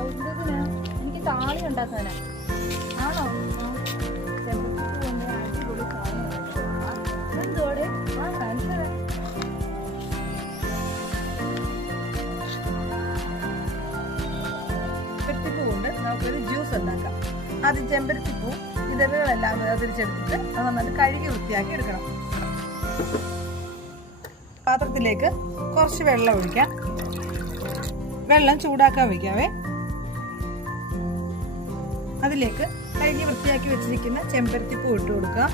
എന്തുവാടോ എന്തിനാ എനിക്ക് താളി ഉണ്ടാക്കാനാ. ആണോ. ചെമ്പരത്തിപ്പൂ കൊണ്ട് അടിപൊളി തരാം. നമുക്കൊരു ജ്യൂസ് ഉണ്ടാക്കാം. ആദ്യം ചെമ്പരത്തിപ്പൂ ഇതളുകളെല്ലാം വേർതിരിച്ചെടുത്തിട്ട് അത് നന്നായിട്ട് കഴുകി വൃത്തിയാക്കി എടുക്കണം. പാത്രത്തിലേക്ക് കുറച്ച് വെള്ളം ഒഴിക്കാം. വെള്ളം ചൂടാക്കാൻ വയ്ക്കാവേ. അതിലേക്ക് കഴുകി വൃത്തിയാക്കി വെച്ചിരിക്കുന്ന ചെമ്പരത്തിപ്പൂ ഇട്ട് കൊടുക്കുക.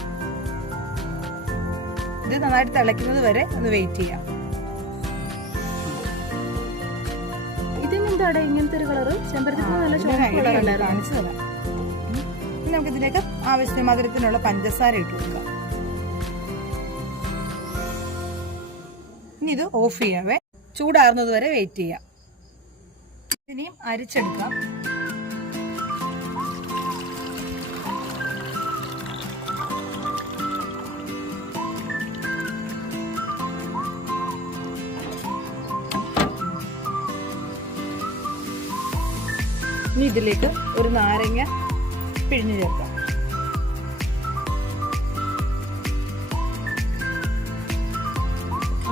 ഇത് നന്നായിട്ട് തിളയ്ക്കുന്നത് വരെ ഒന്ന് വെയിറ്റ് ചെയ്യാം. ഇതെന്താടാ ഇങ്ങനത്തെ ഒരു കളറ് ചെമ്പരത്തിപ്പൂ നല്ല കാണിച്ചു തരാം. നമുക്ക് ഇതിലേക്ക് ആവശ്യത്തിന് മധുരത്തിനുള്ള പഞ്ചസാര ഇട്ട് കൊടുക്കാം. ഇനി ഇത് ഓഫ് ചെയ്യാവേ. ചൂടാറുന്നത് വരെ വെയിറ്റ് ചെയ്യാം. ഇനിയും അരിച്ചെടുക്കാം. ഇനി ഇതിലേക്ക് ഒരു നാരങ്ങ പിഴിഞ്ഞു ചേർക്കാം.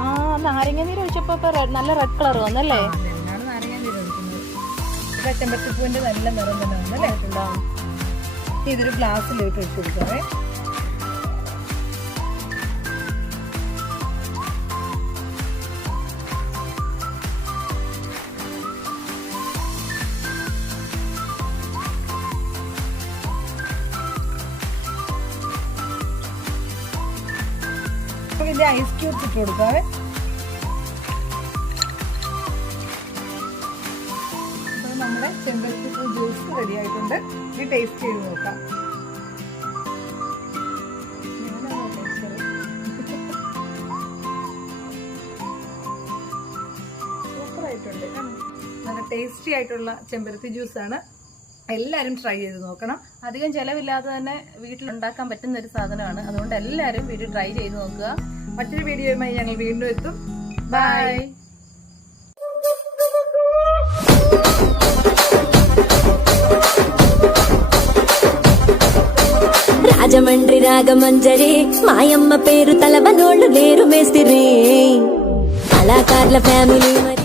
ആ നാരങ്ങ നീര് ഒഴിച്ചപ്പോ നല്ല റെഡ് കളർ വന്നല്ലേ? ചെമ്പരത്തിപ്പൂവിന്റെ നല്ല നിറം തന്നെ വന്നല്ലേ ഇതൊരു ഗ്ലാസ്സിലേക്ക് ഒഴിച്ചു കൊടുക്കാവേ. ഇതിന്റെ ഐസ് ക്യൂബ്സ് ഇട്ട് കൊടുക്കാവേ. നമ്മുടെ ചെമ്പരത്തിപ്പൂ ജ്യൂസ് റെഡി ആയിട്ടുണ്ട്. ഇനി ടേസ്റ്റ് ചെയ്ത് നോക്കാം. കാണോ? നല്ല ടേസ്റ്റി ആയിട്ടുള്ള ചെമ്പരത്തി ജ്യൂസാണ് എല്ലാവരും ട്രൈ ചെയ്ത് നോക്കണം. അധികം ചിലവില്ലാതെ തന്നെ വീട്ടിലുണ്ടാക്കാൻ പറ്റുന്ന ഒരു സാധനമാണ്. അതുകൊണ്ട് എല്ലാവരും വീട്ടിൽ ട്രൈ ചെയ്ത് നോക്കുക. മറ്റൊരു വീഡിയോയുമായി ഞങ്ങൾ വീണ്ടും എത്തും ബൈ రాజమండ్రి రాగమంజరి మాయమ్మ పేరు తలబనోళ్ళు లేరు మేస్తిరి కళాకారుల ఫ్యామిలీ మరి